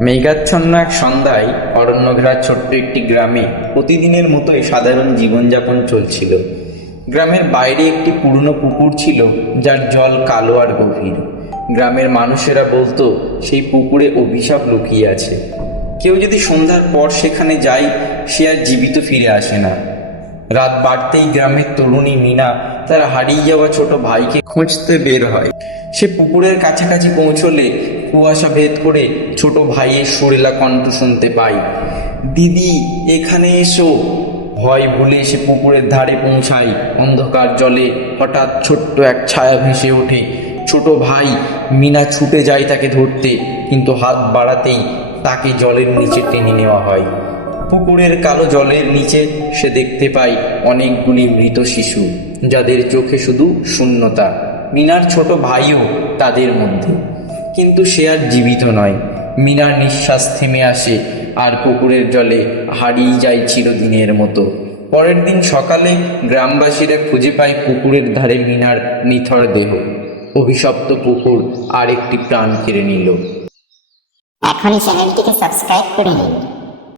মেঘাচ্ছন্ন এক সন্ধ্যায় অরণ্যঘেরা ছোট্ট একটি গ্রামে প্রতিদিনের মতোই সাধারণ জীবনযাপন চলছিল। গ্রামের বাইরে একটি পুরনো পুকুর ছিল, যার জল কালো আর গভীর। গ্রামের মানুষেরা বলতো, সেই পুকুরে অভিশাপ লুকিয়ে আছে। কেউ যদি সন্ধ্যার পর সেখানে যায়, সে আর জীবিত ফিরে আসে না। রাত বাড়তেই গ্রামের তরুণী মিনা তার হারিয়ে যাওয়া ছোট ভাইকে খুঁজতে বের হয়। সে পুকুরের কাছাকাছি পৌঁছলে কুয়াশা ভেদ করে ছোট ভাইয়ের সুরেলা কণ্ঠ শুনতে পাই। দিদি, এখানে এসো। ভয় ভুলে সে পুকুরের ধারে পৌঁছায় অন্ধকার জলে হঠাৎ ছোট্ট এক ছায়া ভেসে ওঠে। ছোট ভাই, মিনা ছুটে যায় তাকে ধরতে, কিন্তু হাত বাড়াতেই তাকে জলের নিচে টেনে নেওয়া হয়। পুকুরের কালো জলের নিচে সে দেখতে পায় অনেকগুলি মৃত শিশু, যাদের চোখে শুধু শূন্যতা। মিনার ছোট ভাইও তাদের মধ্যে। কিন্তু সে আর জীবিত নয়। মিনার নিঃশ্বাস থেমে আসে আর পুকুরের জলে হারিয়ে যায় চিরদিনের মতো। পরের দিন সকালে গ্রামবাসীরা খুঁজে পায় পুকুরের ধারে মিনার নিথর দেহ। অভিশপ্ত পুকুর আর একটি প্রাণ কেড়ে নিল। এখনই চ্যানেলটিকে সাবস্ক্রাইব করে নিন।